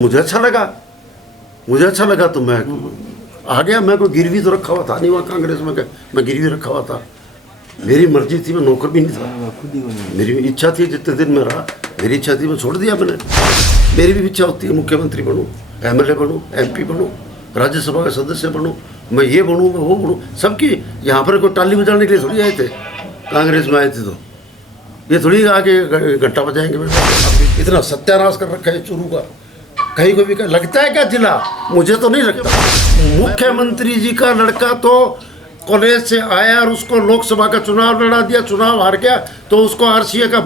मुझे अच्छा लगा, तो मैं आ गया। मैं कोई गिरवी तो रखा हुआ था नहीं वहाँ कांग्रेस में, मैं गिरवी रखा हुआ था। मेरी मर्जी थी, मैं नौकर भी नहीं था। मेरी इच्छा थी, जितने दिन में रहा मेरी इच्छा थी, मैं छोड़ दिया मैंने। मेरी भी इच्छा होती है मुख्यमंत्री बनूँ, एमएलए बनूँ, एमपी बनूँ, राज्यसभा का सदस्य बनूँ, मैं ये बनूँ, मैं वो बनूँ। सबकी यहाँ पर कोई टाली बजाने के लिए थोड़ी आए थे, कांग्रेस में आए थे तो ये थोड़ी आके घंटा बजाएंगे। इतना सत्यानाश कर रखा है चूरू का, कहीं को भी लगता है क्या जिला? मुझे तो नहीं लगता। मुख्यमंत्री जी का लड़का तो कॉलेज से आया और उसको लोकसभा का चुनाव लड़ा दिया, चुनाव हार गया तो उसको आरसीए का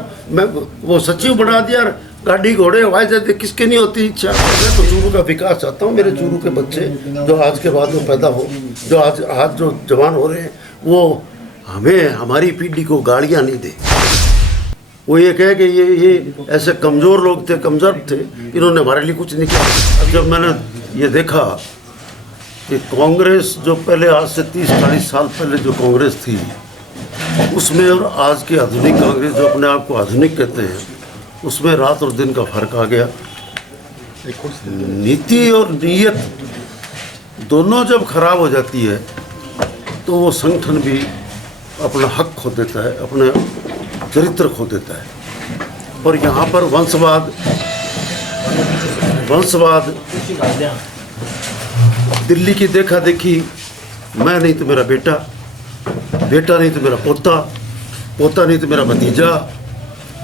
वो सचिव बना दिया। गाड़ी घोड़े हवाई जहाज किसके नहीं होती इच्छा? मैं तो चूरू का विकास चाहता हूँ। मेरे चूरू के बच्चे जो आज के बाद में पैदा हो, जो आज जो जवान हो रहे हैं, वो हमें हमारी पीढ़ी को गालियाँ नहीं दे। वो ये कहे कि ये ऐसे कमज़ोर लोग थे, कमज़ोर थे, इन्होंने हमारे लिए कुछ नहीं किया। अब जब मैंने ये देखा कि कांग्रेस जो पहले आज से 30-40 साल पहले जो कांग्रेस थी उसमें और आज की आधुनिक कांग्रेस जो अपने आप को आधुनिक कहते हैं, उसमें रात और दिन का फर्क आ गया। नीति और नीयत दोनों जब खराब हो जाती है तो वो संगठन भी अपना हक खो देता है, अपने चरित्र खो देता है। और यहाँ पर वंशवाद दिल्ली की देखा देखी, मैं नहीं तो मेरा बेटा, बेटा नहीं तो मेरा पोता, पोता नहीं तो मेरा भतीजा,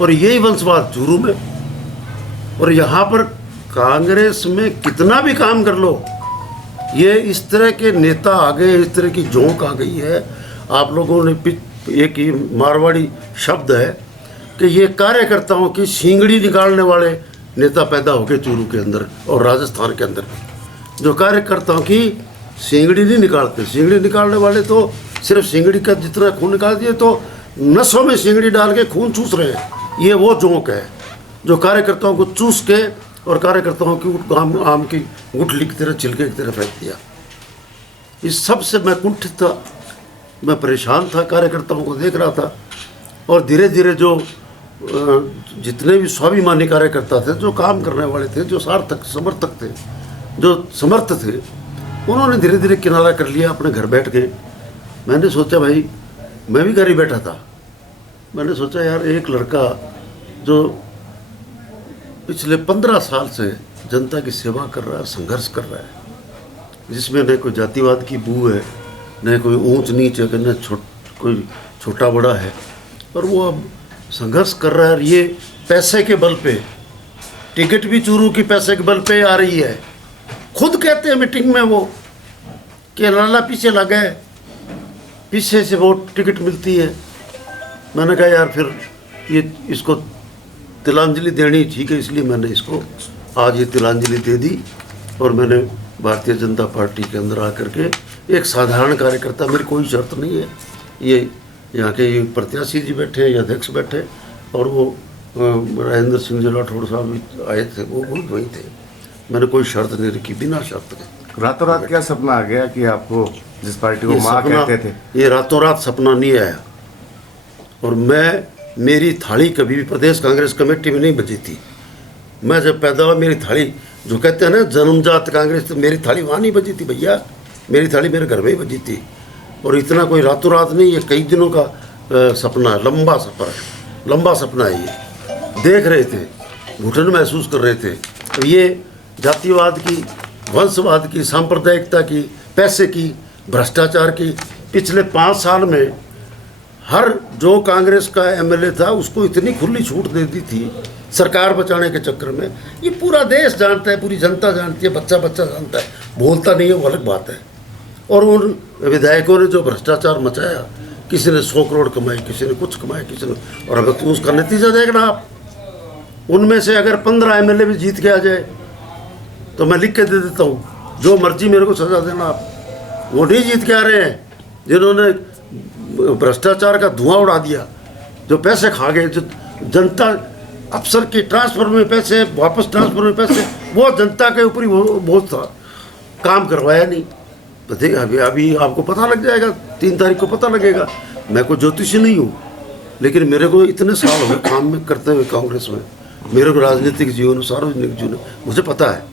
और यही वंशवाद चूरू में। और यहाँ पर कांग्रेस में कितना भी काम कर लो, ये इस तरह के नेता आ गए, इस तरह की जोंक आ गई है। आप लोगों ने एक ही मारवाड़ी शब्द है कि ये कार्यकर्ताओं की सींगड़ी निकालने वाले नेता पैदा हो गए चूरू के अंदर और राजस्थान के अंदर। जो कार्यकर्ताओं की सींगड़ी नहीं निकालते, सींगड़ी निकालने वाले तो सिर्फ सींगड़ी का जितना खून निकाल दिए तो नसों में सींगड़ी डाल के खून चूस रहे हैं। ये वो जोंक है जो कार्यकर्ताओं को चूस के और कार्यकर्ताओं की आम की गुठली की तरह, छिलके की तरह फेंक दिया। इस सब से मैं कुंठित था, मैं परेशान था, कार्यकर्ताओं को देख रहा था। और धीरे धीरे जो जितने भी स्वाभिमानी कार्यकर्ता थे, जो काम करने वाले थे, जो सार्थक समर्थक थे, जो समर्थ थे, उन्होंने धीरे धीरे किनारा कर लिया, अपने घर बैठ गए। मैंने सोचा भाई, मैं भी घर ही बैठा था। मैंने सोचा यार, एक लड़का जो पिछले 15 साल से जनता की सेवा कर रहा है, संघर्ष कर रहा है, जिसमें न कोई जातिवाद की बू है, न कोई ऊंच नीच है, न कोई छोटा बड़ा है, और वो अब संघर्ष कर रहा है। ये पैसे के बल पे, टिकट भी चूरू की पैसे के बल पे आ रही है। खुद कहते हैं मीटिंग में वो कि लाला पीछे लगा है, पीछे से वो टिकट मिलती है। मैंने कहा यार फिर ये इसको तिलांजलि देनी ठीक है, इसलिए मैंने इसको आज ये तिलांजलि दे दी। और मैंने भारतीय जनता पार्टी के अंदर आकर के एक साधारण कार्यकर्ता, मेरी कोई शर्त नहीं है। ये यहाँ के ये प्रत्याशी जी बैठे हैं, अध्यक्ष बैठे, और वो राजेंद्र सिंह जी राठौड़ साहब भी आए थे, वो भी वही थे। मैंने कोई शर्त नहीं रखी, बिना शर्त के। रातों रात क्या सपना आ गया कि आपको जिस पार्टी को माँ कहते थे? ये रातों रात सपना नहीं आया। और मेरी थाली कभी भी प्रदेश कांग्रेस कमेटी में नहीं बची थी। मैं जब पैदा हुआ, मेरी थाली, जो कहते हैं ना जन्मजात कांग्रेस, तो मेरी थाली वहाँ नहीं बजी थी भैया। मेरी थाली मेरे घर में ही बजी थी। और इतना कोई रातों रात नहीं, ये कई दिनों का सपना है, लंबा सफ़र है, लंबा सपना है। ये देख रहे थे, घुटन महसूस कर रहे थे। तो ये जातिवाद की, वंशवाद की, सांप्रदायिकता की, पैसे की, भ्रष्टाचार की, पिछले 5 साल में हर जो कांग्रेस का एमएलए था उसको इतनी खुली छूट दे दी थी सरकार बचाने के चक्कर में। ये पूरा देश जानता है, पूरी जनता जानती है, बच्चा बच्चा जानता है, बोलता नहीं है, वो अलग बात है। और उन विधायकों ने जो भ्रष्टाचार मचाया, किसी ने 100 करोड़ कमाए, किसी ने कुछ कमाए, किसी ने, और अब तो उसका नतीजा देखना आप। उनमें से अगर 15 एमएलए भी जीत के आ जाए तो मैं लिख के दे देता हूँ, जो मर्जी मेरे को सजा देना आप। वो नहीं जीत के आ रहे हैं जिन्होंने भ्रष्टाचार का धुआं उड़ा दिया, जो पैसे खा गए, जो जनता अफसर की ट्रांसफर में पैसे, वापस ट्रांसफर में पैसे, वो जनता के ऊपर ही बोझ था। काम करवाया नहीं। तो देख, अभी आपको पता लग जाएगा, 3 तारीख को पता लगेगा। मैं कोई ज्योतिषी नहीं हूँ, लेकिन मेरे को इतने साल हो गए काम में करते हुए कांग्रेस में, मेरे को राजनीतिक जीवन, सार्वजनिक जीवन मुझे पता है।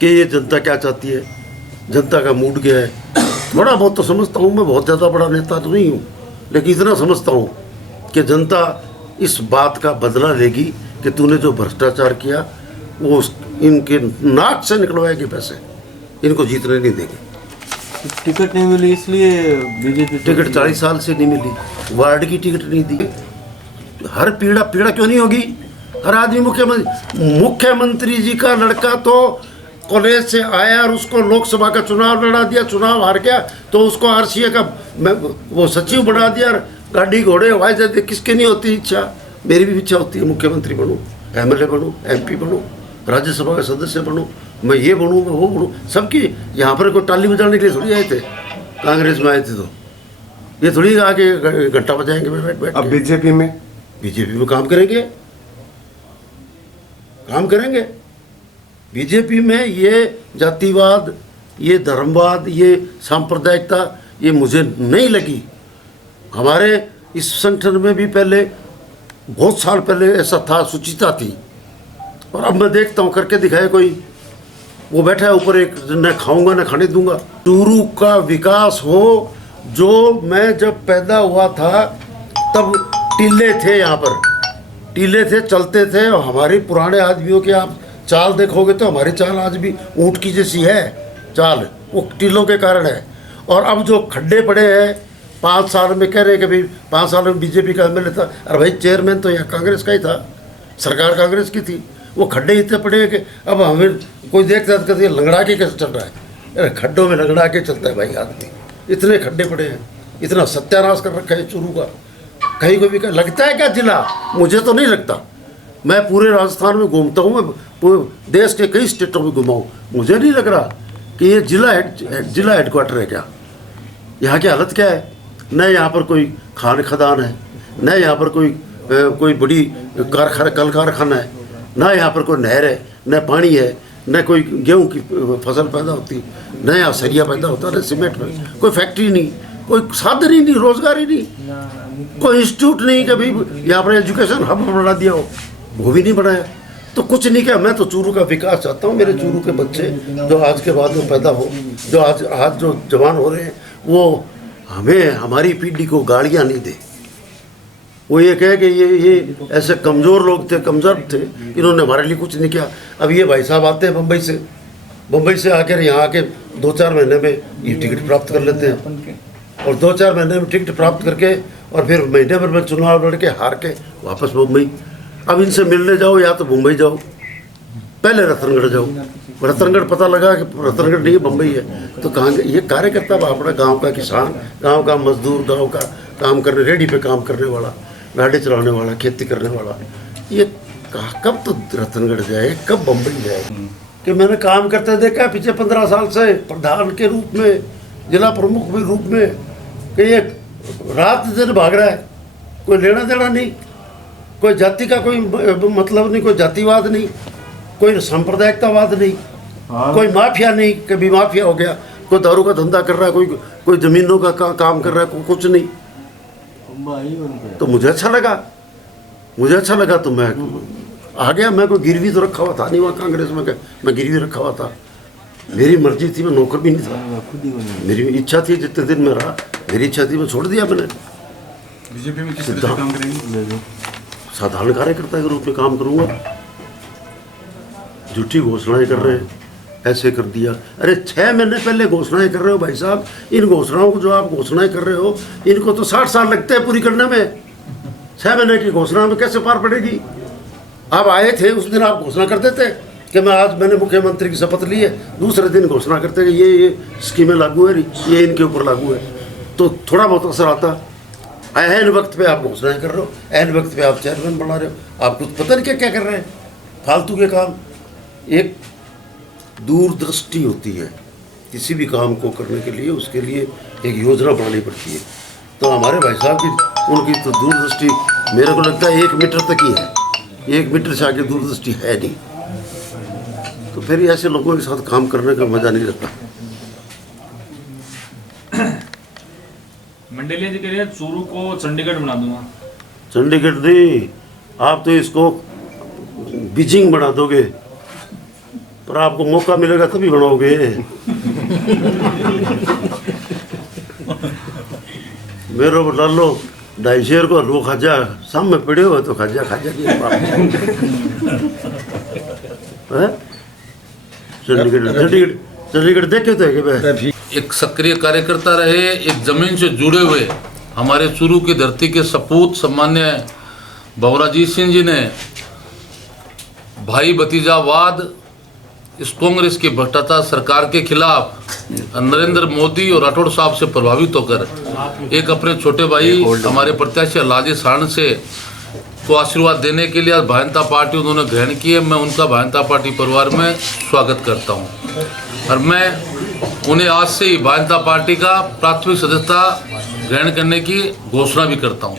कि ये जनता क्या चाहती है, जनता का मूड क्या है। थोड़ा बहुत तो समझता हूँ, मैं बहुत ज़्यादा बड़ा नेता तो नहीं हूँ, लेकिन इतना समझता हूँ कि जनता इस बात का बदला लेगी कि तूने जो भ्रष्टाचार किया वो इनके नाक से निकलवाएगी पैसे, इनको जीतने नहीं देगी। टिकट नहीं मिली इसलिए बीजेपी टिकट 40 साल से नहीं मिली, वार्ड की टिकट नहीं दी। हर पीड़ा क्यों नहीं होगी? हर आदमी मुख्यमंत्री जी का लड़का तो कॉलेज से आया और उसको लोकसभा का चुनाव लड़ा दिया, चुनाव हार गया तो उसको आरसीए का वो सचिव बना दिया। गाड़ी घोड़े हवाई जहाज, किसके नहीं होती इच्छा? मेरी भी इच्छा होती है मुख्यमंत्री बनूं, एमएलए बनूं, एमपी बनूं, राज्यसभा का सदस्य बनूं, मैं ये बनूं, मैं वो बनूं। सबकी यहाँ पर कोई टाली बजाने के लिए थोड़ी आए थे, कांग्रेस में आए थे तो ये थोड़ी आके घंटा बजाएंगे बैठ अब बीजेपी में काम करेंगे। बीजेपी में ये जातिवाद, ये धर्मवाद, ये सांप्रदायिकता ये मुझे नहीं लगी। हमारे इस संगठन में भी पहले बहुत साल पहले ऐसा था, सुचिता थी, और अब मैं देखता हूँ करके दिखाए कोई, वो बैठा है ऊपर एक, न खाऊंगा न खाने दूंगा। चूरू का विकास हो, जो मैं जब पैदा हुआ था तब टीले थे, यहाँ पर टीले थे, चलते थे, और हमारे पुराने आदमियों के आप चाल देखोगे तो हमारी चाल आज भी ऊँट की जैसी है चाल, वो टीलों के कारण है। और अब जो खड्डे पड़े हैं 5 साल में, कह रहे हैं कि भाई 5 साल में बीजेपी का एमएलए था, अरे भाई चेयरमैन तो यहाँ कांग्रेस का ही था, सरकार कांग्रेस की थी। वो खड्डे इतने पड़े हैं कि अब हमें कोई देखता है कहते लंगड़ा के कैसे चल रहा है। अरे खड्डों में लंगड़ा के चलता है भाई आदमी, इतने खड्डे पड़े हैं, इतना सत्यानाश कर रखा है चूरू का। कहीं को भी लगता है क्या जिला? मुझे तो नहीं लगता। मैं पूरे राजस्थान में घूमता हूँ, मैं पूरे देश के कई स्टेटों में घुमा हूँ, मुझे नहीं लग रहा कि ये जिला हेडक्वार्टर है क्या। यहाँ की हालत क्या है? न यहाँ पर कोई खान खदान है, न यहाँ पर कोई बड़ी कल कारखाना है, ना यहाँ पर कोई नहर है, न पानी है, न कोई गेहूं की फसल पैदा होती, न यहाँ सरिया पैदा होता, न सीमेंट में कोई फैक्ट्री नहीं, कोई साधन ही नहीं, रोजगार ही नहीं, कोई इंस्टीट्यूट नहीं कि भाई यहाँ पर एजुकेशन हब बना दिया हो, वो भी नहीं बनाया। तो कुछ नहीं किया। मैं तो चूरू का विकास चाहता हूँ। मेरे चूरू के बच्चे जो आज के बाद में पैदा हो, जो आज जो जवान हो रहे हैं, वो हमें हमारी पीढ़ी को गालियाँ नहीं दे। वो ये कहे कि ये ऐसे कमज़ोर लोग थे, कमज़ोर थे, इन्होंने हमारे लिए कुछ नहीं किया। अब ये भाई साहब आते हैं बम्बई से आकर यहाँ आके 2-4 महीने में ये टिकट प्राप्त कर लेते हैं, और 2-4 महीने में टिकट प्राप्त करके और फिर महीने भर में चुनाव लड़ के हार के वापस मुंबई। अब इनसे मिलने जाओ या तो मुंबई जाओ, पहले रतनगढ़ जाओ। रतनगढ़ पता लगा कि रतनगढ़ नहीं बम्बई है, तो कहाँ ये कार्यकर्ता अपना गांव का किसान, गांव का मजदूर, गांव का काम करने, रेडी पे काम करने वाला, गाड़ी चलाने वाला, खेती करने वाला, ये कब तो रतनगढ़ जाए, कब बम्बई जाए। कि मैंने काम करते देखा पिछले 15 साल से प्रधान के रूप में, जिला प्रमुख के रूप में, कि ये रात दिन भाग रहा है, कोई लेना देना नहीं, कोई जाति का कोई मतलब नहीं, कोई जातिवाद नहीं, कोई सांप्रदायिकतावाद नहीं, कोई माफिया नहीं, कभी माफिया हो गया, कोई दारू का धंधा कर रहा है, कोई जमीनों का काम कर रहा है, कुछ नहीं। तो मुझे अच्छा लगा तो मैं आ गया। मैं कोई गिरवी तो रखा हुआ था नहीं वहाँ कांग्रेस में, मैं गिरवी रखा हुआ था, मेरी मर्जी थी, मैं नौकर भी नहीं था, मेरी इच्छा थी, जितने दिन में रहा मेरी इच्छा थी, मैं छोड़ दिया मैंने। बीजेपी में किस तरह से काम करेंगे? साधारण कार्यकर्ता के रूप में काम करूंगा। झूठी घोषणाएं कर रहे हैं, ऐसे कर दिया। अरे 6 महीने पहले घोषणाएं कर रहे हो भाई साहब। इन घोषणाओं को जो आप घोषणाएं कर रहे हो, इनको तो 60 साल लगते हैं पूरी करने में। 6 महीने की घोषणा में कैसे पार पड़ेगी? आप आए थे उस दिन, आप घोषणा कर देते कि मैंने मुख्यमंत्री की शपथ ली है, दूसरे दिन घोषणा करते कि ये स्कीमें लागू है, ये इनके ऊपर लागू है, तो थोड़ा बहुत असर आता। ऐन वक्त पे आप घोषणाएं कर रहे हो, ऐन वक्त पे आप चेयरमैन बना रहे हो, आप कुछ पता नहीं क्या कर रहे हैं, फालतू के काम। एक दूरदृष्टि होती है किसी भी काम को करने के लिए, उसके लिए एक योजना बनानी पड़ती है। तो हमारे भाई साहब की उनकी तो दूरदृष्टि मेरे को लगता है 1 मीटर तक ही है, 1 मीटर से आगे दूरदृष्टि है नहीं। तो फिर ऐसे लोगों के साथ काम करने का मजा नहीं लगता। मंडलिया जी कह रहे हैं चूरू को चंडीगढ़ बना दूंगा। चंडीगढ़ नहीं, आप तो इसको बीजिंग बना दोगे, और आपको मौका मिलेगा तभी बनाओगे। मेरे को डाल लो 2.5 शेर को लो खाजा सामने पड़े हो तो खाजा की चंडीगढ़ देखे तो है कि भाई एक सक्रिय कार्यकर्ता रहे, एक जमीन से जुड़े हुए हमारे चूरू की धरती के सपूत सम्मान्य भंवराजीत सिंह जी ने भाई भतीजावाद इस कांग्रेस की भ्रष्टाचार सरकार के खिलाफ नरेंद्र मोदी और राठौड़ साहब से प्रभावित होकर एक अपने छोटे भाई हमारे प्रत्याशी लालजी सारण से को आशीर्वाद देने के लिए आज भारतीय जनता पार्टी उन्होंने ग्रहण की है। मैं उनका भारतीय जनता पार्टी परिवार में स्वागत करता हूं और मैं उन्हें आज से ही भारतीय जनता पार्टी का प्राथमिक सदस्यता ग्रहण करने की घोषणा भी करता हूं।